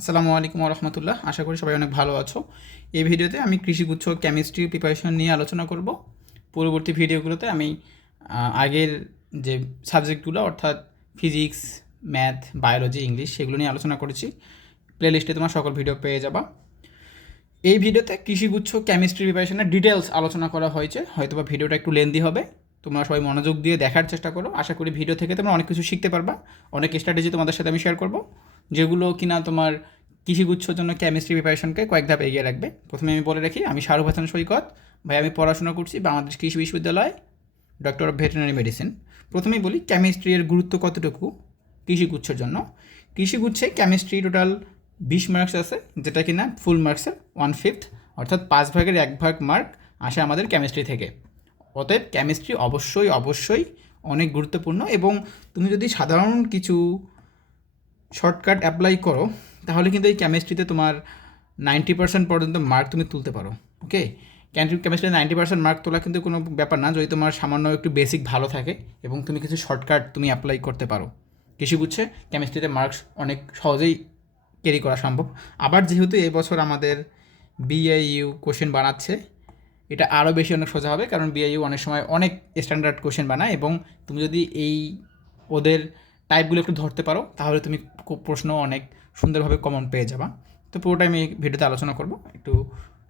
আসসালামু আলাইকুম রহমতুল্লাহ আশা করি সবাই অনেক ভালো আছো। এই ভিডিওতে আমি কৃষিগুচ্ছ কেমিস্ট্রি প্রিপারেশন নিয়ে আলোচনা করব। পরবর্তী ভিডিওগুলোতে আমি আগের যে সাবজেক্টগুলো অর্থাৎ ফিজিক্স ম্যাথ বায়োলজি ইংলিশ সেগুলো নিয়ে আলোচনা করেছি। প্লেলিস্টে তোমার সকল ভিডিও পেয়ে যাবা। এই ভিডিওতে কৃষিগুচ্ছ কেমিস্ট্রি প্রিপারেশনের ডিটেলস আলোচনা করা হয়েছে। হয়তোবা ভিডিওটা একটু লেন্দি হবে। তোমরা সবাই মনোযোগ দিয়ে দেখার চেষ্টা করো। আশা করি ভিডিও থেকে তোমরা অনেক কিছু শিখতে পারবা। অনেক স্ট্র্যাটেজি তোমাদের সাথে আমি শেয়ার করব। যেগুলো কিনা তোমার কৃষিগুচ্ছর জন্য কেমিস্ট্রি প্রিপারেশনকে কয়েক ধাপ এগিয়ে রাখবে। প্রথমে আমি বলে রাখি, আমি শাহরুখ হাসান সৈকত। ভাই, আমি পড়াশোনা করছি বাংলাদেশ কৃষি বিশ্ববিদ্যালয় ডক্টর অফ ভেটেরিনারি মেডিসিন প্রথমেই বলি কেমিস্ট্রি এর গুরুত্ব কতটুকু কৃষিগুচ্ছের জন্য? কৃষিগুচ্ছে কেমিস্ট্রি টোটাল বিশ মার্কস আছে, যেটা কিনা ফুল মার্কসের ওয়ান ফিফথ অর্থাৎ পাঁচ ভাগের এক ভাগ মার্ক আসে আমাদের কেমিস্ট্রি থেকে। অতএব কেমিস্ট্রি অবশ্যই অবশ্যই অনেক গুরুত্বপূর্ণ এবং তুমি যদি সাধারণ কিছু শর্টকাট অ্যাপ্লাই করো, তাহলে কিন্তু এই কেমিস্ট্রিতে তোমার নাইনটি পার্সেন্ট পর্যন্ত মার্ক তুমি তুলতে পারো ওকে কেমিস্ট্রিতে নাইনটি পার্সেন্ট মার্ক তোলা কিন্তু কোনো ব্যাপার না, যদি তোমার সামান্য একটু বেসিক ভালো থাকে এবং তুমি কিছু শর্টকাট তুমি অ্যাপ্লাই করতে পারো। কৃষি বুঝছে? কেমিস্ট্রিতে মার্কস অনেক সহজেই ক্যারি করা সম্ভব। আবার যেহেতু এবছর আমাদের বিআইইউ কোশ্চেন বানাচ্ছে, এটা আরও বেশি অনেক সোজা হবে, কারণ বিআইইউ অনেক সময় অনেক স্ট্যান্ডার্ড কোশ্চেন বানায় এবং তুমি যদি এই ওদের টাইপগুলো একটু ধরতে পারো, তাহলে তুমি প্রশ্ন অনেক সুন্দরভাবে কমন পেয়ে যাবা। তো পুরোটাই আমি ভিডিওতে আলোচনা করব। একটু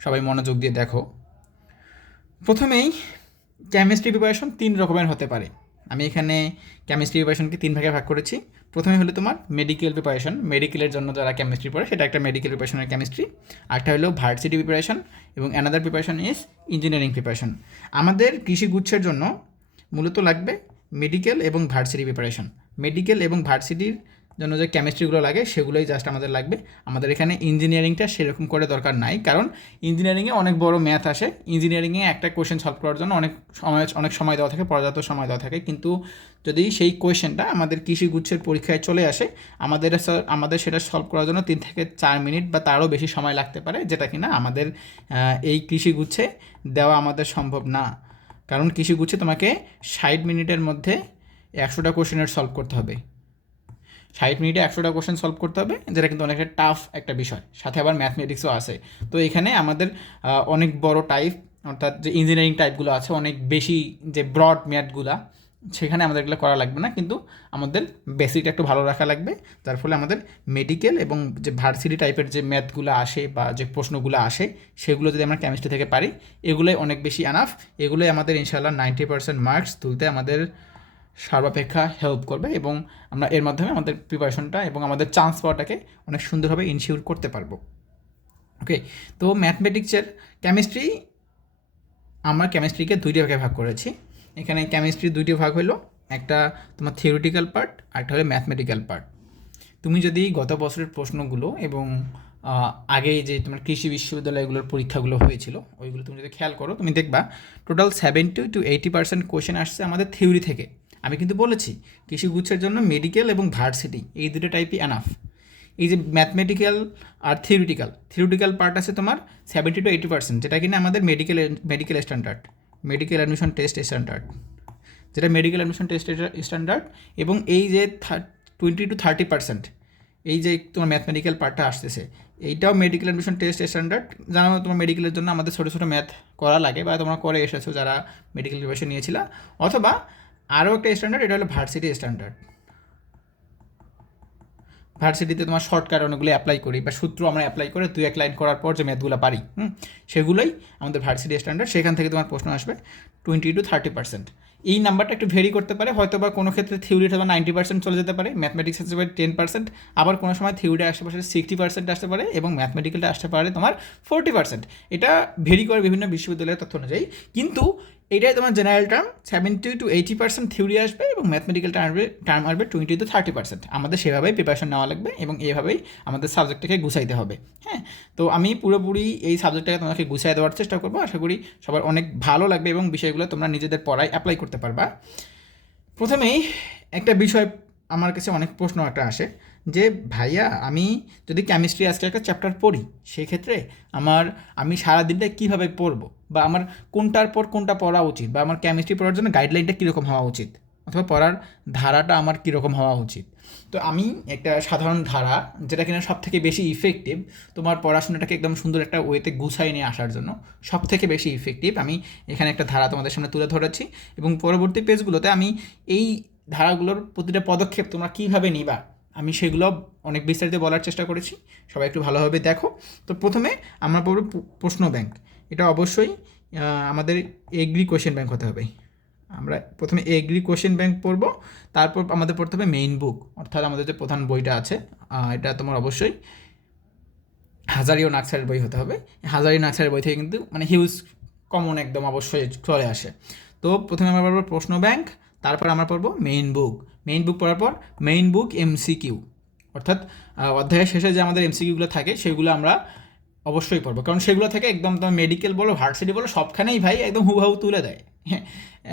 সবাই মনোযোগ দিয়ে দেখো। প্রথমেই কেমিস্ট্রি প্রিপারেশন তিন রকমের হতে পারে। আমি এখানে কেমিস্ট্রি প্রিপারেশনকে তিন ভাগে ভাগ করেছি। প্রথমে হলো তোমার মেডিকেল প্রিপারেশন মেডিকেলের জন্য যারা কেমিস্ট্রি পড়ে, সেটা একটা মেডিকেল প্রিপারেশনের কেমিস্ট্রি আরেকটা হলো ভার্সিটি প্রিপারেশন এবং another preparation is engineering preparation আমাদের কৃষি গুচ্ছের জন্য মূলত লাগবে মেডিকেল এবং ভার্সিটি প্রিপারেশন মেডিকেল এবং ভার্সিটির জন্য যে কেমিস্ট্রিগুলো লাগে, সেগুলোই জাস্ট আমাদের লাগবে। আমাদের এখানে ইঞ্জিনিয়ারিংটা সেরকম করে দরকার নাই, কারণ ইঞ্জিনিয়ারিংয়ে অনেক বড় ম্যাথ আসে। ইঞ্জিনিয়ারিংয়ে একটা কোয়েশ্চেন সলভ করার জন্য অনেক সময় অনেক সময় দেওয়া থাকে, পর্যাপ্ত সময় দেওয়া থাকে। কিন্তু যদি সেই কোয়েশ্চেনটা আমাদের কৃষি গুচ্ছের পরীক্ষায় চলে আসে, আমাদের আমাদের সেটা সলভ করার জন্য তিন থেকে চার মিনিট বা তারও বেশি সময় লাগতে পারে, যেটা কিনা আমাদের এই কৃষি গুচ্ছে দেওয়া আমাদের সম্ভব না। কারণ কৃষি গুচ্ছে তোমাকে ষাট মিনিটের মধ্যে একশোটা কোশ্চেনের সলভ করতে হবে। ষাট মিনিটে একশোটা কোশ্চেন সলভ করতে হবে, যেটা কিন্তু অনেকটা টাফ একটা বিষয়। সাথে আবার ম্যাথমেটিক্সও আছে। তো এখানে আমাদের অনেক বড় টাইপ অর্থাৎ যে ইঞ্জিনিয়ারিং টাইপগুলো আছে, অনেক বেশি যে ব্রড ম্যাথগুলা সেখানে আমাদের এগুলো করা লাগবে না। কিন্তু আমাদের বেসিকটা একটু ভালো রাখা লাগবে। যার ফলে আমাদের মেডিকেল এবং যে ভার্সিটি টাইপের যে ম্যাথগুলো আসে বা যে প্রশ্নগুলো আসে, সেগুলো যদি আমরা কেমিস্ট্রি থেকে পারি, এগুলোই অনেক বেশি আনাফ এগুলোই আমাদের ইনশাল্লাহ নাইনটি পার্সেন্ট মার্কস তুলতে আমাদের সর্বাপেক্ষা হেল্প করবে এবং আমরা এর মাধ্যমে আমাদের প্রিপারেশনটা এবং আমাদের চান্স পাওয়াটাকে অনেক সুন্দরভাবে ইনশিওর করতে পারব। ওকে তো ম্যাথমেটিক্সের কেমিস্ট্রি আমরা কেমিস্ট্রিকে দুইটি ভাগে ভাগ করেছি। এখানে কেমিস্ট্রি দুইটি ভাগ হলো, একটা তোমার থিওরিটিক্যাল পার্ট আর একটা হলো ম্যাথমেটিক্যাল পার্ট তুমি যদি গত বছরের প্রশ্নগুলো এবং আগে যে তোমার কৃষি বিশ্ববিদ্যালয়গুলোর পরীক্ষাগুলো হয়েছিল, ওইগুলো তুমি যদি খেয়াল করো, তুমি দেখবা total seventy two eighty percent question আসছে আমাদের থিওরি থেকে। আমি কিন্তু বলেছি, কৃষিগুচ্ছের জন্য মেডিকেল এবং ভার্সিটি এই দুটো টাইপই অ্যানাফ এই যে ম্যাথমেটিক্যাল আর থিওরিটিক্যাল থিওরিটিক্যাল পার্ট আছে তোমার সেভেন্টি টু এইটি পার্সেন্ট যেটা কিনা আমাদের medical medical standard medical admission test standard যেটা মেডিকেল অ্যাডমিশন টেস্ট স্ট্যান্ডার্ড এবং এই যে টোয়েন্টি টু থার্টি পার্সেন্ট এই যে তোমার ম্যাথমেটিক্যাল পার্টটা আসতেছে, এইটাও মেডিকেল অ্যাডমিশন টেস্ট স্ট্যান্ডার্ড জানো তোমার মেডিকেলের জন্য আমাদের ছোটো ছোটো ম্যাথ করা লাগে বা তোমরা করে এসেছ যারা মেডিকেল প্রিপারেশন নিয়েছিলা, অথবা আরও একটা স্ট্যান্ডার্ড এটা হলো ভার্সিটি স্ট্যান্ডার্ড ভার্সিটিতে তোমার শর্টকাট অনেকগুলো অ্যাপ্লাই করি বা সূত্র আমরা অ্যাপ্লাই করে দুই এক লাইন করার পর যে ম্যাথগুলো পারি, হুম? সেগুলোই আমাদের ভার্সিটি স্ট্যান্ডার্ড সেখান থেকে তোমার প্রশ্ন আসবে টোয়েন্টি টু থার্টি পার্সেন্ট এই নাম্বারটা একটু ভেরি করতে পারে হয়তো বা কোনো ক্ষেত্রে থিওরি অথবা নাইনটি পার্সেন্ট চলে যেতে পারে ম্যাথমেটিক্স আসতে পারে টেন পার্সেন্ট আবার কোনো সময় থিওরিটা আশেপাশে সিক্সটি পার্সেন্ট আসতে পারে এবং ম্যাথমেটিক্যালটা আসতে পারে তোমার ফোর্টি পার্সেন্ট এটা ভেরি করে বিভিন্ন বিশ্ববিদ্যালয়ের তথ্য অনুযায়ী, কিন্তু এটাই তোমার general term seventy two eighty percent theory আসবে এবং ম্যাথমেটিক্যাল টার্ম আসবে টার্ম আসবে টোয়েন্টি টু থার্টি পার্সেন্ট আমাদের সেভাবেই প্রিপারেশন নেওয়া লাগবে এবং এভাবেই আমাদের সাবজেক্টটাকে গুছাইতে হবে হ্যাঁ? তো আমি পুরোপুরি এই সাবজেক্টটাকে তোমাকে গুছাই দেওয়ার চেষ্টা করব। আশা করি সবার অনেক ভালো লাগবে এবং বিষয়গুলো তোমরা নিজেদের পড়ায় অ্যাপ্লাই করতে পারবা। প্রথমেই একটা বিষয় আমার কাছে অনেক প্রশ্ন একটা আসে। যে, ভাইয়া, আমি যদি কেমিস্ট্রি আজকে একটা চ্যাপ্টার পড়ি, সেক্ষেত্রে আমার, আমি সারা দিনটা কীভাবে পড়ব? বা আমার কোনটার পর কোনটা পড়া উচিত? বা আমার কেমিস্ট্রি পড়ার জন্য গাইডলাইনটা কীরকম হওয়া উচিত? অথবা পড়ার ধারাটা আমার কীরকম হওয়া উচিত? তো আমি একটা সাধারণ ধারা, যেটা কিনা সব থেকে বেশি ইফেক্টিভ তোমার পড়াশোনাটাকে একদম সুন্দর একটা ওয়েতে গুছাই নিয়ে আসার জন্য সব থেকে বেশি ইফেক্টিভ আমি এখানে একটা ধারা তোমাদের সামনে তুলে ধরেছি। এবং পরবর্তী পেজগুলোতে আমি এই ধারাগুলোর প্রতিটা পদক্ষেপ তোমরা কীভাবে নিবা আমি সেগুলো অনেক বিস্তারিত বলার চেষ্টা করেছি। সবাই একটু ভালোভাবে দেখো। তো প্রথমে আমরা পড়ব প্রশ্ন ব্যাংক। এটা অবশ্যই আমাদের এগ্রি কোয়েশ্চেন ব্যাংক হতে হবে। আমরা প্রথমে এগ্রি কোয়েশ্চেন ব্যাংক পড়ব, তারপর আমাদের পড়তে হবে মেইন বুক। অর্থাৎ আমাদের যে প্রধান বইটা আছে এটা তোমার অবশ্যই হাজারি ও নাকসারের বই হতে হবে। হাজারি নাকসারের বই থেকে কিন্তু মানে হিউজ কমন একদম অবশ্যই চলে আসে। তো প্রথমে আমরা পড়ব প্রশ্ন ব্যাংক, তারপর আমরা পড়ব মেইন বুক। মেইন বুক পড়ার পর মেইন বুক এমসিকিউ অর্থাৎ অধ্যায়ের শেষে যে আমাদের এমসিকিউগুলো থাকে, সেগুলো আমরা অবশ্যই পড়ব। কারণ সেগুলো থেকে একদম তোমার মেডিকেল বলো ভার্সিটি বলো, সবখানেই ভাই একদম হুবহু তুলে দেয়। হ্যাঁ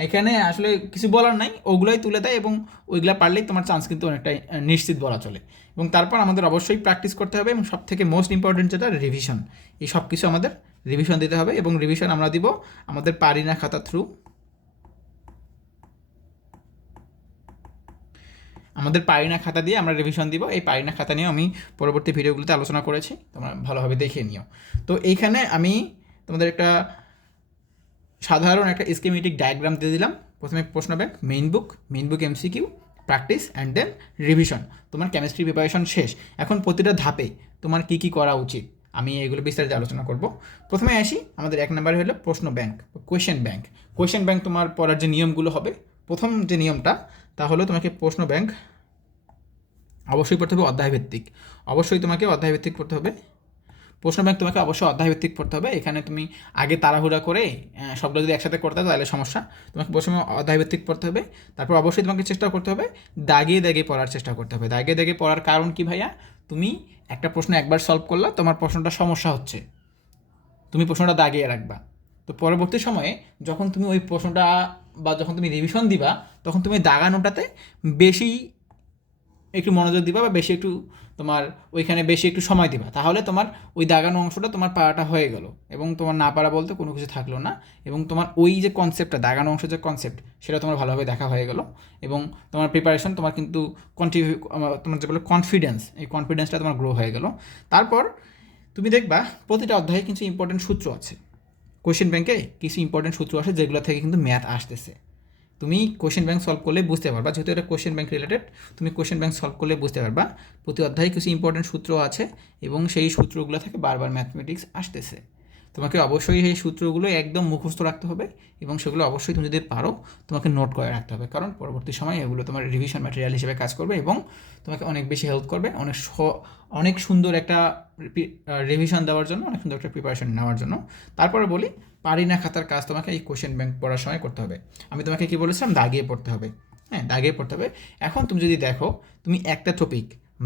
এখানে আসলে কিছু বলার নাই, ওগুলোই তুলে দেয় এবং ওইগুলো পারলেই তোমার চান্স কিন্তু অনেকটাই নিশ্চিত বলা চলে। এবং তারপর আমাদের অবশ্যই প্র্যাকটিস করতে হবে এবং সব থেকে মোস্ট ইম্পর্টেন্ট যেটা রিভিশন এই সব কিছু আমাদের রিভিশন দিতে হবে এবং রিভিশন আমরা দিব আমাদের পারিনা খাতা থ্রু আমাদের পারিনা খাতা দিয়ে আমরা রিভিশন দিব। এই পারিনা খাতা নিয়ে আমি পরবর্তী ভিডিওগুলোতে আলোচনা করেছি। তোমরা ভালোভাবে দেখে নিও। তো এইখানে আমি তোমাদের একটা সাধারণ একটা স্কিমেটিক ডায়াগ্রাম দিয়ে দিলাম। প্রথমে প্রশ্ন bank main book main book MCQ practice and then revision তোমার কেমিস্ট্রি প্রিপারেশন শেষ। এখন প্রতিটা ধাপে তোমার কি কি করা উচিত? আমি এগুলো বিস্তারিত আলোচনা করব। প্রথমে আসি। আমাদের এক নম্বরে হলো প্রশ্ন bank question bank question bank তোমার পড়ার যে নিয়মগুলো হবে প্রথম যে নিয়মটা, তা হলো তোমাকে প্রশ্ন ব্যাংক অবশ্যই পড়তে হবে অধ্যায়ভিত্তিক। অবশ্যই তোমাকে অধ্যায়ভিত্তিক পড়তে হবে। প্রশ্ন ব্যাংক তোমাকে অবশ্যই অধ্যায়ভিত্তিক পড়তে হবে। এখানে তুমি আগে তাড়াহুড়া করে সবগুলো যদি একসাথে করতে হয়, তাহলে সমস্যা। তোমাকে প্রথমে অধ্যায়ভিত্তিক পড়তে হবে। তারপর অবশ্যই তোমাকে চেষ্টা করতে হবে, দাগিয়ে দাগিয়ে পড়ার চেষ্টা করতে হবে। দাগিয়ে দাগে পড়ার কারণ কি ভাইয়া? তুমি একটা প্রশ্ন একবার সলভ করলে, তোমার প্রশ্নটা সমস্যা হচ্ছে। তুমি প্রশ্নটা দাগিয়ে রাখবা। তো পরবর্তী সময়ে যখন তুমি ওই প্রশ্নটা বা যখন তুমি রিভিশন দিবা, তখন তুমি দাগানোটাতে বেশি একটু মনোযোগ দিবা বা বেশি একটু তোমার ওইখানে বেশি একটু সময় দিবা। তাহলে তোমার ওই দাগানো অংশটা তোমার পাড়াটা হয়ে গেল এবং তোমার না পারা বলতে কোনো কিছু থাকল না এবং তোমার ওই যে কনসেপ্টটা দাগানো অংশ যে কনসেপ্ট সেটা তোমার ভালোভাবে দেখা হয়ে গেল এবং তোমার প্রিপারেশন তোমার কিন্তু কন্টিনিউ তোমার যে বলে কনফিডেন্স এই কনফিডেন্সটা তোমার গ্রো হয়ে গেল। তারপর তুমি দেখবা প্রতিটা অধ্যায়ে কিছু ইম্পর্টেন্ট সূত্র আছে। কোয়েশ্চেন ব্যাংকে কিছু ইম্পর্টেন্ট সূত্র আসে যেগুলো থেকে কিন্তু ম্যাথ আসতেছে। তুমি কোয়েশ্চেন ব্যাংক সলভ করলে বুঝতে পারবা, যেহেতু এটা কোয়েশ্চেন ব্যাংক রিলেটেড তুমি কোয়েশ্চেন ব্যাংক সলভ করলে বুঝতে পারবা। প্রতি অধ্যায়ে কিছু ইম্পর্টেন্ট সূত্র আছে এবং সেই সূত্রগুলো থেকে বারবার ম্যাথমেটিক্স আসতেছে। তোমাকে অবশ্যই সেই সূত্রগুলো একদম মুখস্থ রাখতে হবে এবং সেগুলো অবশ্যই তুমি যদি পারো, তোমাকে নোট করে রাখতে হবে। কারণ পরবর্তী সময়ে এগুলো তোমার রিভিশন ম্যাটেরিয়াল হিসেবে কাজ করবে এবং তোমাকে অনেক বেশি হেল্প করবে, অনেক অনেক সুন্দর একটা রিভিশন দেওয়ার জন্য, অনেক সুন্দর একটা প্রিপারেশন নেওয়ার জন্য। তারপরে বলি, পারি না খাতার কাজ তোমাকে এই কোশ্চেন ব্যাংক পড়ার সময় করতে হবে। আমি তোমাকে কি বলেছিলাম? দাগিয়ে পড়তে হবে। হ্যাঁ দাগিয়ে পড়তে হবে। এখন তুমি যদি দেখো, তুমি একটা টপিক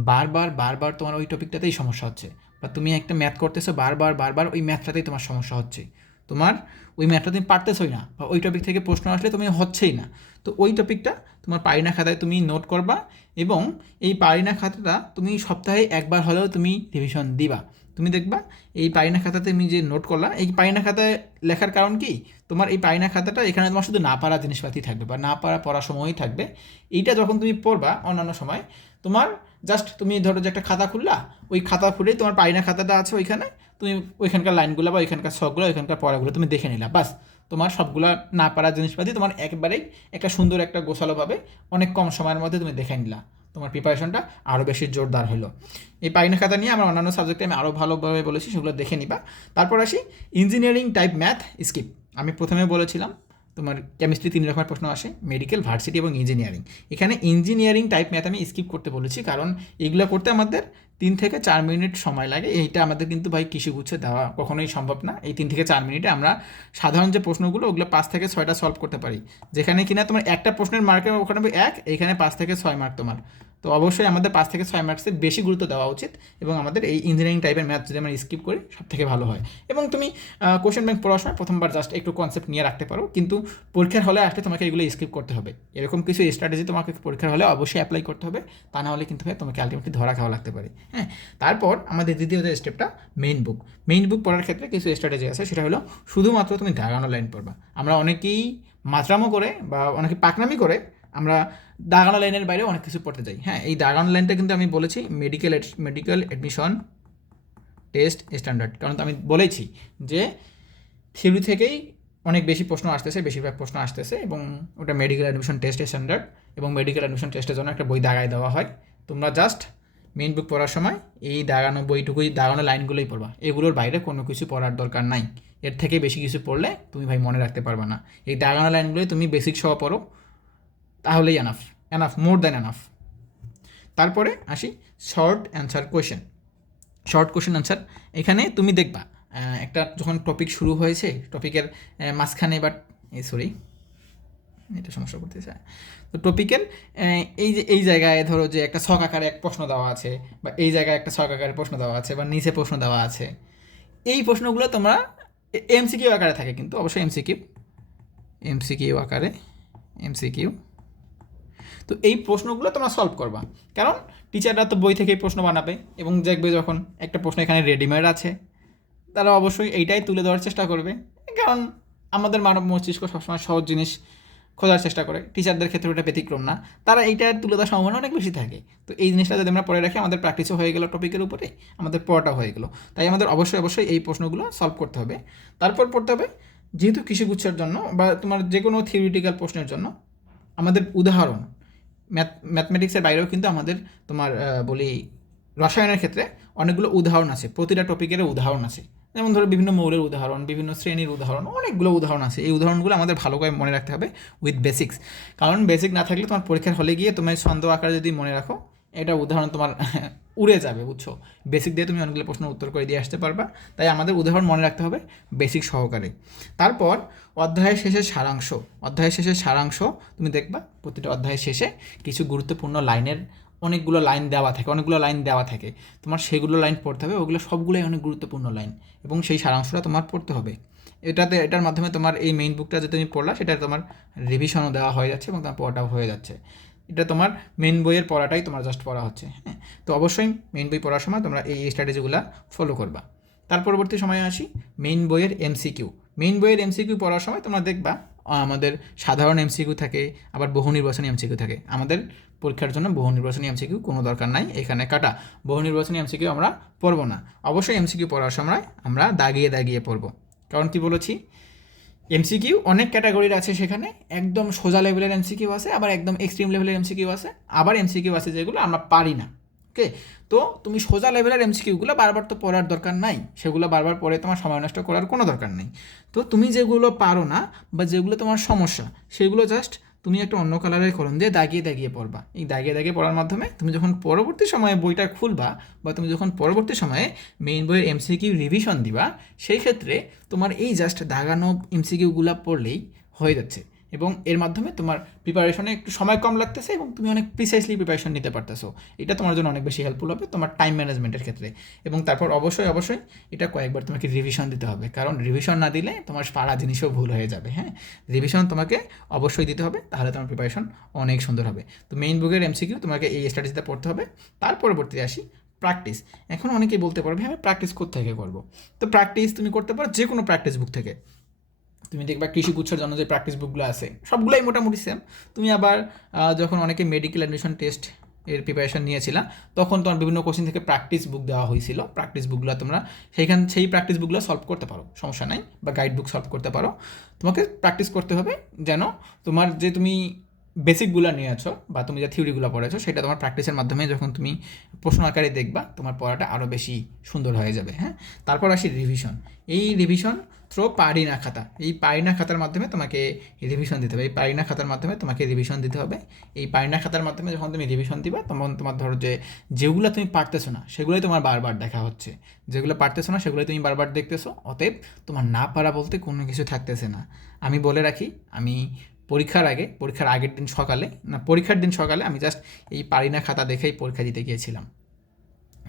বারবার বারবার তোমার ওই টপিকটাতেই সমস্যা হচ্ছে। বা তুমি একটা ম্যাথ করতেছো বারবার বারবার, ওই ম্যাথটাতেই তোমার সমস্যা হচ্ছে। তোমার ওই ম্যাথটা তুমি পারতেছোই না বা ওই টপিক থেকে প্রশ্ন আসলে তুমি হচ্ছেই না। তো ওই টপিকটা তোমার পারিনা খাতায় তুমি নোট করবা এবং এই পারিনা খাতাটা তুমি সপ্তাহে একবার হলেও তুমি রিভিশন দিবা। তুমি দেখবা এই পাইনা খাতাতে তুমি যে নোট করলা, এই পাইনা খাতায় লেখার কারণ কি? তোমার এই পাইনা খাতাটা এখানে তোমার শুধু না পারা জিনিসপাতি থাকবে বা না পারা পড়ার সময়ই থাকবে। এইটা যখন তুমি পড়বা অন্যান্য সময়, তোমার জাস্ট তুমি ধরো যে একটা খাতা খুললা, ওই খাতা খুলেই তোমার পাইনা খাতাটা আছে ওইখানে, তুমি ওইখানকার লাইনগুলো বা ওইখানকার শখগুলো ওইখানকার পড়াগুলো তুমি দেখে নিলা, বাস। তোমার সবগুলা না পারা জিনিসপাতি তোমার একবারেই একটা সুন্দর একটা গোছালোভাবে অনেক কম সময়ের মধ্যে তুমি দেখে নিলা। তোমার প্রিপারেশনটা আরও বেশি জোরদার হলো। এই পাইনা খাতা নিয়ে আমার অন্যান্য সাবজেক্টে আমি আরও ভালোভাবে বলেছি, সেগুলো দেখে নিবা। তারপর আসি ইঞ্জিনিয়ারিং টাইপ ম্যাথ স্কিপ আমি প্রথমে বলেছিলাম তোমার কেমিস্ট্রি তিন রকমের প্রশ্ন আসে মেডিকেল ভার্সিটি এবং ইঞ্জিনিয়ারিং এখানে ইঞ্জিনিয়ারিং টাইপ ম্যাথ আমি স্কিপ করতে বলেছি, কারণ এগুলো করতে আমাদের তিন থেকে চার মিনিট সময় লাগে। এইটা আমাদের কিন্তু ভাই কৃষি গুচ্ছে দেওয়া কখনোই সম্ভব না। এই তিন থেকে চার মিনিটে আমরা সাধারণ যে প্রশ্নগুলো, ওগুলো পাঁচ থেকে ছয়টা সলভ করতে পারি। যেখানে কিনা তোমার একটা প্রশ্নের মার্কের ওখানে এক এখানে পাঁচ থেকে ছয় মার্ক তোমার। তো অবশ্যই আমাদের পাঁচ থেকে ছয় মার্কসের বেশি গুরুত্ব দেওয়া উচিত এবং আমাদের এই ইঞ্জিনিয়ারিং টাইপের ম্যাথ যদি আমরা স্কিপ করি সব থেকে ভালো হয়। এবং তুমি কোশ্চেন ব্যাংক পড়ার সময় প্রথমবার জাস্ট একটু কনসেপ্ট নিয়ে রাখতে পারো, কিন্তু পরীক্ষার হলে আসলে তোমাকে এগুলো স্কিপ করতে হবে। এরকম কিছু স্ট্র্যাটেজি তোমাকে পরীক্ষার হলে অবশ্যই অ্যাপ্লাই করতে হবে, তা না হলে কিন্তু তোমাকে আলটিমেটলি ধরা খাওয়া লাগতে পারে। হ্যাঁ তারপর আমাদের দ্বিতীয় যে স্টেপটা মেইন বুক মেইন বুক পড়ার ক্ষেত্রে কিছু স্ট্র্যাটেজি আছে, সেটা হলো শুধুমাত্র তুমি দাগানো লাইন পড়বা। আমরা অনেকেই মাত্রামো করে বা অনেকে পাকনামি করে আমরা দাগানো লাইনের বাইরে অনেক কিছু পড়তে যাই হ্যাঁ এই দাগানো লাইনটা কিন্তু আমি বলেছি medical medical admission test standard কারণ আমি বলেছি যে থিওরি থেকেই অনেক বেশি প্রশ্ন আসতেছে, বেশিরভাগ প্রশ্ন আসতেছে এবং ওটা মেডিকেল অ্যাডমিশন টেস্ট স্ট্যান্ডার্ড এবং মেডিকেল অ্যাডমিশন টেস্টের জন্য একটা বই দাগায় দেওয়া হয়। তোমরা জাস্ট মেইন বুক পড়ার সময় এই দাগানো বইটুকুই দাগানো লাইনগুলোই পড়বা। এগুলোর বাইরে কোনো কিছু পড়ার দরকার নাই। এর থেকে বেশি কিছু পড়লে তুমি ভাই মনে রাখতে পারবে না। এই দাগানো লাইনগুলোই তুমি বেসিক সহ পড়ো। তাহলেই enough enough more than enough তারপরে আসি short answer question short question answer এখানে তুমি দেখবা একটা যখন টপিক শুরু হয়েছে টপিকের মাঝখানে বা সরি এটা সমস্যা করতে করতেছে। তো টপিকের এই যে, এই জায়গায় ধরো যে একটা ছক আকারে এক প্রশ্ন দেওয়া আছে, বা এই জায়গায় একটা ছক আকারে প্রশ্ন দেওয়া আছে, বা নিচে প্রশ্ন দেওয়া আছে, এই প্রশ্নগুলো তোমরা এমসিকিউ আকারে থাকে কিন্তু, অবশ্যই এমসিকিউ এমসিকিউ আকারে, এমসিকিউ তো এই প্রশ্নগুলো তোমরা সলভ করবা। কারণ টিচাররা তো বই থেকেই প্রশ্ন বানাবে এবং দেখবে যখন একটা প্রশ্ন এখানে রেডিমেড আছে, তারা অবশ্যই এইটাই তুলে দেওয়ার চেষ্টা করবে। কারণ আমাদের মানব মস্তিষ্ক সবসময় সহজ জিনিস খোঁজার চেষ্টা করে। টিচারদের ক্ষেত্রে ওটা ব্যতিক্রম না। তারা এইটা তুলে দেওয়ার সম্ভাবনা অনেক বেশি থাকে। তো এই জিনিসটা যদি আমরা পড়ে রাখি, আমাদের প্র্যাকটিসও হয়ে গেলো টপিকের উপরে, আমাদের পড়াটা হয়ে গেলো। তাই আমাদের অবশ্যই অবশ্যই এই প্রশ্নগুলো সলভ করতে হবে। তারপর পড়তে হবে, যেহেতু কৃষিগুচ্ছের জন্য বা তোমার যে কোনো থিওরিটিক্যাল প্রশ্নের জন্য, আমাদের উদাহরণ। ম্যাথ, ম্যাথমেটিক্সের বাইরেও কিন্তু আমাদের তোমার বলি রসায়নের ক্ষেত্রে অনেকগুলো উদাহরণ আছে, প্রতিটা টপিকের উদাহরণ আছে। যেমন ধরো বিভিন্ন মৌলের উদাহরণ, বিভিন্ন শ্রেণির উদাহরণ, অনেকগুলো উদাহরণ আছে। এই উদাহরণগুলো আমাদের ভালো করে মনে রাখতে হবে উইথ বেসিক্স কারণ বেসিক না থাকলে তোমার পরীক্ষার হলে গিয়ে তোমার ছন্দ আকারে যদি মনে রাখো এটা উদাহরণ তোমার উড়ে যাবে, বুঝছ? বেসিক দিয়ে তুমি অনেকগুলো প্রশ্ন উত্তর করে দিয়ে আসতে পারবা। তাই আমাদের উদাহরণ মনে রাখতে হবে বেসিক সহকারে। তারপর অধ্যায়ের শেষে সারাংশ। অধ্যায়ের শেষে সারাংশ, তুমি দেখবা প্রতিটা অধ্যায়ের শেষে কিছু গুরুত্বপূর্ণ লাইনের অনেকগুলো লাইন দেওয়া থাকে, অনেকগুলো লাইন দেওয়া থাকে। তোমার সেগুলো লাইন পড়তে হবে, ওগুলো সবগুলোই অনেক গুরুত্বপূর্ণ লাইন এবং সেই সারাংশটা তোমার পড়তে হবে। এটাতে, এটার মাধ্যমে তোমার এই মেইন বুকটা যে তুমি পড়লা সেটা তোমার রিভিশনও দেওয়া হয়ে যাচ্ছে এবং তোমার পড়াটাও হয়ে যাচ্ছে। এটা তোমার মেন বইয়ের পড়াটাই তোমার জাস্ট পড়া হচ্ছে হ্যাঁ? তো অবশ্যই মেন বই পড়ার সময় তোমরা এই স্ট্র্যাটেজিগুলো ফলো করবা। তার পরবর্তী সময়ে আসি মেইন বইয়ের এমসিকিউ মেইন বইয়ের এমসিকিউ পড়ার সময় তোমরা দেখবা আমাদের সাধারণ এমসিকিউ থাকে, আবার বহু নির্বাচনী এমসিকিউ থাকে। আমাদের পরীক্ষার জন্য বহু নির্বাচনী এমসিকিউ কোনো দরকার নাই, এখানে কাটা। বহু নির্বাচনী এমসিকিউ আমরা পড়ব না। অবশ্যই এমসিকিউ পড়ার সময় আমরা দাগিয়ে দাগিয়ে পড়ব। কারণ কি বলেছি? এমসিকিউ অনেক ক্যাটাগরির আছে সেখানে। একদম সোজা লেভেলের এমসিকিউ আছে, আবার একদম এক্সট্রিম লেভেলের এমসিকিউ আছে। আবার এমসিকিউ আছে যেগুলো আমরা পারি না ওকে তো তুমি সোজা লেভেলের এমসিকিউগুলো বারবার তো পড়ার দরকার নাই। সেগুলো বারবার পড়ে তোমার সময় নষ্ট করার কোনো দরকার নেই। তো তুমি যেগুলো পারো না বা যেগুলো তোমার সমস্যা, সেগুলো জাস্ট তুমি একটা অন্য কালারের কলম দিয়ে দাগিয়ে দাগিয়ে পড়বা। এই দাগিয়ে দাগিয়ে পড়ার মাধ্যমে তুমি যখন পরবর্তী সময়ে বইটা খুলবা বা তুমি যখন পরবর্তী সময়ে মেইন বইয়ের এমসিকিউ রিভিশন দিবা, সেই ক্ষেত্রে তোমার এই জাস্ট দাগানো এমসিকিউগুলো পড়লেই হয়ে যাচ্ছে। এবং এর মাধ্যমে তোমার প্রিপারেশনে একটু সময় কম লাগতেছে এবং তুমি অনেক প্রিসাইসলি প্রিপারেশন নিতে পারতেছো। এটা তোমার জন্য অনেক বেশি হেল্পফুল হবে তোমার টাইম ম্যানেজমেন্টের ক্ষেত্রে। এবং তারপর অবশ্যই অবশ্যই এটা কয়েকবার তোমাকে রিভিশন দিতে হবে। কারণ রিভিশন না দিলে তোমার পাড়া জিনিসও ভুল হয়ে যাবে হ্যাঁ? রিভিশন তোমাকে অবশ্যই দিতে হবে, তাহলে তোমার প্রিপারেশন অনেক সুন্দর হবে। তো মেইন বুকের এমসিকিউ তোমাকে এই স্ট্র্যাটেজিতে পড়তে হবে। তার পরবর্তীতে আসি প্র্যাকটিস এখন অনেকেই বলতে পারবে আমি প্র্যাকটিস থেকে করব? তো প্র্যাকটিস তুমি করতে পারো যে কোনো প্র্যাকটিস বুক থেকে। তুমি দেখবা কৃষি গুচ্ছের জন্য যে প্র্যাকটিস বুকগুলো আছে, সবগুলোই মোটামুটি সেম তুমি আবার যখন অনেকে মেডিকেল অ্যাডমিশন টেস্ট এর প্রিপারেশন নিয়েছিলাম তখন তোমার বিভিন্ন কোচিং থেকে প্র্যাকটিস বুক দেওয়া হয়েছিল। প্র্যাকটিস বুকগুলো তোমরা সেইখান, সেই প্র্যাকটিস বুকগুলো সলভ করতে পারো, সমস্যা নাই। বা গাইড বুক সলভ করতে পারো। তোমাকে প্র্যাকটিস করতে হবে যেন তোমার যে তুমি বেসিকগুলো নিয়ে আছো বা তুমি যে থিওরিগুলো পড়েছো, সেটা তোমার প্র্যাকটিসের মাধ্যমে যখন তুমি প্রশ্ন আকারে দেখবা, তোমার পড়াটা আরও বেশি সুন্দর হয়ে যাবে হ্যাঁ? তারপর আসি রিভিশন এই রিভিশন থ্রো পারিনা খাতা। এই পারিনা খাতার মাধ্যমে তোমাকে রিভিশন দিতে হবে। এই পারিনা খাতার মাধ্যমে তোমাকে রিভিশন দিতে হবে। এই পারিনা খাতার মাধ্যমে যখন তুমি রিভিশন দিবা, তখন তোমার ধরো যে, যেগুলো তুমি পারতেছো না, সেগুলোই তোমার বারবার দেখা হচ্ছে। যেগুলো পারতেছো না, সেগুলোই তুমি বারবার দেখতেছো, অতএব তোমার না পারা বলতে কোনো কিছু থাকতেছে না। আমি বলে রাখি, আমি পরীক্ষার আগে, পরীক্ষার আগের দিন সকালে, না, পরীক্ষার দিন সকালে আমি জাস্ট এই পারিনা খাতা দেখেই পরীক্ষা দিতে গিয়েছিলাম।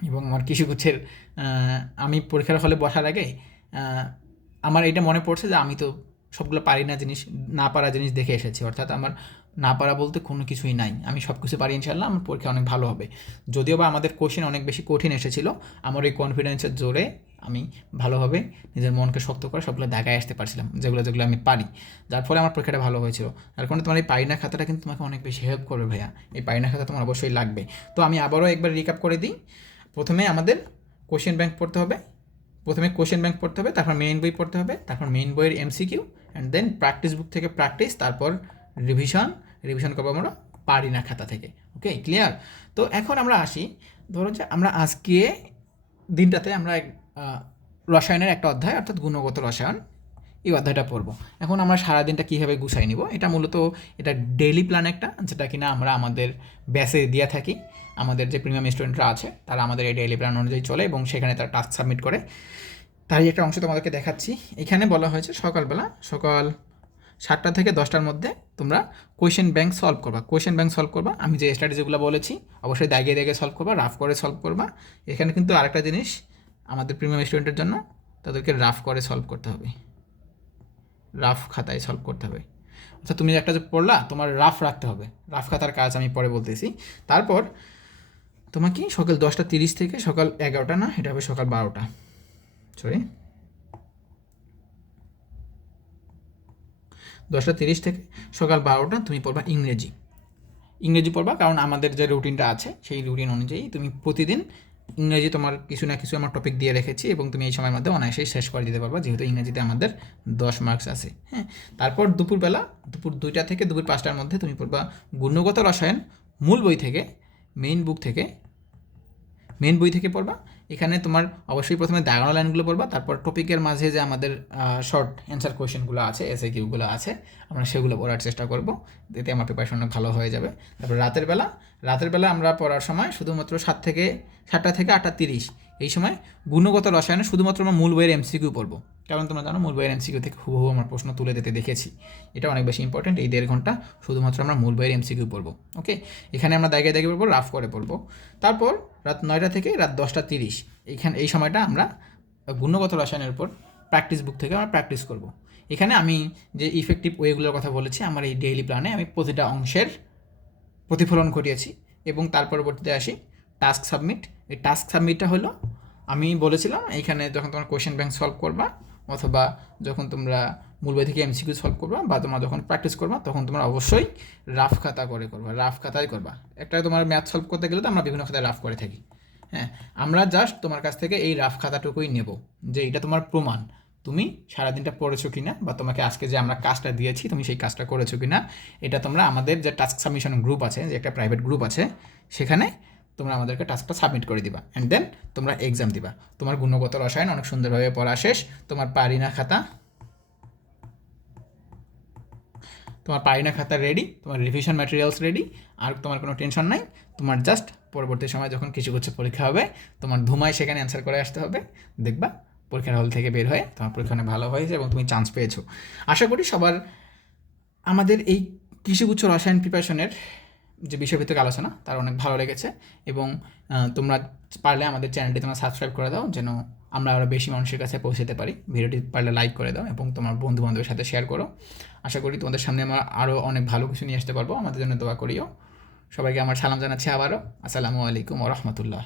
এবং আমার কৃষিগুচ্ছের গুচ্ছের আমি পরীক্ষার হলে বসার আগে আমার এটা মনে পড়ছে যে আমি তো সবগুলো পারি না জিনিস, না পারা জিনিস দেখে এসেছি। অর্থাৎ আমার না পারা বলতে কোনো কিছুই নাই। আমি সব কিছু পারি ইনশাল্লাহ আমার পরীক্ষা অনেক ভালো হবে। যদিও বা আমাদের কোশ্চেন অনেক বেশি কঠিন এসেছিল, আমার ওই কনফিডেন্সের জোরে আমি ভালোভাবে নিজের মনকে শক্ত করে সবগুলো দেখায় আসতে পারছিলাম, যেগুলো যেগুলো আমি পারি। যার ফলে আমার পরীক্ষাটা ভালো হয়েছিল। তার কারণে তোমার এই পাইনা খাতাটা কিন্তু তোমাকে অনেক বেশি হেল্প করবে ভাইয়া। এই পাইনা খাতা তোমার অবশ্যই লাগবে। তো আমি আবারও একবার রিক্যাপ করে দিই। প্রথমে আমাদের কোশ্চেন ব্যাংক পড়তে হবে। প্রথমে কোশ্চেন ব্যাংক পড়তে হবে, তারপর মেইন বই পড়তে হবে, তারপর মেইন বইয়ের MCQ and then practice book থেকে প্র্যাকটিস তারপর রিভিশন রিভিশন করব আমরা পারি না খাতা থেকে ওকে ক্লিয়ার তো এখন আমরা আসি ধরো যে আমরা আজকে দিনটাতে আমরা রসায়নের একটা অধ্যায়, অর্থাৎ গুণগত রসায়ন, এই অধ্যায়টা পড়ব। এখন আমরা সারাদিনটা কীভাবে গুছাই নিব? এটা মূলত এটা ডেইলি প্ল্যান একটা, যেটা কিনা আমরা আমাদের ব্যাসে দিয়ে থাকি। আমাদের যে প্রিমিয়াম স্টুডেন্টরা আছে, তারা আমাদের এই ডেইলি প্ল্যান অনুযায়ী চলে এবং সেখানে তারা টাস্ক সাবমিট করে। তারই একটা অংশ তোমাদেরকে দেখাচ্ছি। এখানে বলা হয়েছে সকালবেলা, সকাল সাতটা থেকে দশটার মধ্যে তোমরা কোয়েশ্চেন ব্যাংক সলভ করবা। কোয়েশ্চেন ব্যাংক সলভ করবা। আমি যে স্ট্র্যাটেজিগুলো বলেছি, অবশ্যই দাগিয়ে দাগিয়ে সলভ করবা রাফ করে সলভ করবা। এখানে কিন্তু আরেকটা জিনিস আমাদের প্রিমিয়াম স্টুডেন্টের জন্য, তাদেরকে রাফ করে সলভ করতে হবে। রাফ খাতায় সলভ করতে হবে। অর্থাৎ তুমি একটা যে পড়লা, তোমার রাফ রাখতে হবে। রাফ খাতার কাজ আমি পরে বলতেছি। তারপর তোমাকে সকাল দশটা তিরিশ থেকে সকাল এগারোটা না, এটা হবে সকাল বারোটা। সরি দশটা তিরিশ থেকে সকাল বারোটা তুমি পড়বা ইংরেজি। ইংরেজি পড়বা কারণ আমাদের যে রুটিনটা আছে, সেই রুটিন অনুযায়ী তুমি প্রতিদিন ইংরেজি তোমার কিছু না কিছু আমার টপিক দিয়ে রেখেছি এবং তুমি এই সময়ের মধ্যে অনায়াসেই শেষ করে দিতে পারবা, যেহেতু ইংরেজিতে আমাদের দশ মার্কস আছে হ্যাঁ। তারপর দুপুরবেলা, দুপুর দুইটা থেকে দুপুর পাঁচটার মধ্যে তুমি পড়বা গুণগত রসায়ন, মূল বই থেকে মেইন বুক থেকে মেন বই থেকে পড়বা এখানে তোমার অবশ্যই প্রথমে দাগানো লাইনগুলো পড়বা তারপর টপিকের মাঝে যে আমাদের শর্ট অ্যান্সার কোয়েশনগুলো আছে এস আই কিউগুলো আছে, আমরা সেগুলো পড়ার চেষ্টা করব। এতে আমার প্রিপারেশন ভালো হয়ে যাবে। তারপর রাতের বেলা রাতের বেলা আমরা পড়ার সময় শুধুমাত্র সাত থেকে, সাতটা থেকে আটটা তিরিশ, এই সময় গুণগত রসায়নে শুধুমাত্র আমরা মূল বইয়ের এমসিকিউ পড়ব। কারণ তোমরা জানো, মূল বইয়ের এমসিকিউ থেকে হুবহু আমার প্রশ্ন তুলে দিতে দেখেছি। এটা অনেক বেশি ইম্পর্টেন্ট এই দেড় ঘণ্টা শুধুমাত্র আমরা মূল বইয়ের এমসিকিউ পড়ব ওকে এখানে আমরা দাগে দাগে পড়ব রাফ করে পড়ব। তারপর রাত নয়টা থেকে রাত দশটা তিরিশ এইখানে এই সময়টা আমরা গুণগত রসায়নের উপর প্র্যাকটিস বুক থেকে আমরা প্র্যাকটিস করব। এখানে আমি যে ইফেক্টিভ ওয়েগুলোর কথা বলেছি, আমার এই ডেইলি প্ল্যানে আমি প্রতিটা অংশের প্রতিফলন ঘটিয়েছি এবং তার পরবর্তীতে আসি টাস্ক সাবমিট এই টাস্ক সাবমিটটা হলো, আমি বলেছিলাম এইখানে যখন তোমার কোয়েশ্চেন ব্যাংক সলভ করবা অথবা যখন তোমরা মূল বই থেকে এমসিকিউ সলভ করবা বা তোমরা যখন প্র্যাকটিস করবা, তখন তোমরা অবশ্যই রাফ খাতা করে করবা রাফ খাতায় করবা। একটা তোমার ম্যাথ সলভ করতে গেলে তো আমরা বিভিন্ন খাতায় রাফ করে থাকি। হ্যাঁ আমরা জাস্ট তোমার কাছ থেকে এই রাফ খাতাটুকুই নেব, যে এটা তোমার প্রমাণ। তুমি সারাদিনটা পড়েছো কি না বা তোমাকে আজকে যে আমরা কাজটা দিয়েছি, তুমি সেই কাজটা করেছ কি না এটা তোমরা আমাদের যে টাস্ক সাবমিশন গ্রুপ আছে, যে একটা প্রাইভেট গ্রুপ আছে, সেখানে তোমরা আমাদেরকে টাস্কটা সাবমিট করে দিবা। অ্যান্ড দেন তোমরা এক্সাম দিবা। তোমার গুণগত রসায়ন অনেক সুন্দরভাবে পড়া শেষ। তোমার পারিনা খাতা। তোমার পারিনা খাতা রেডি তোমার রিভিশন ম্যাটেরিয়ালস রেডি আর তোমার কোনো টেনশন নাই। তোমার জাস্ট পরবর্তী সময় যখন কিছু কিছু পরীক্ষা হবে, তোমার ধুমায় সেখানে অ্যান্সার করে আসতে হবে। দেখবা, পরীক্ষার হল থেকে বের হয়ে তোমার পরীক্ষা ভালো হয়েছে এবং তুমি চান্স পেয়েছ। আশা করি সবার আমাদের এই কৃষিগুচ্ছ রসায়ন প্রিপারেশনের যে বিষয়ভিত্তিক আলোচনা, তার অনেক ভালো লেগেছে এবং তোমরা পারলে আমাদের চ্যানেলটি তোমরা সাবস্ক্রাইব করে দাও যেন আমরা আরও বেশি মানুষের কাছে পৌঁছাতে পারি। ভিডিওটি পারলে লাইক করে দাও এবং তোমার বন্ধু বান্ধবের সাথে শেয়ার করো। আশা করি তোমাদের সামনে আমরা আরও অনেক ভালো কিছু নিয়ে আসতে পারব। আমাদের জন্য দোয়া করিও। সবাইকে আমার সালাম জানাচ্ছি আবারও। আসসালামু আলাইকুম রহমতুল্লাহ।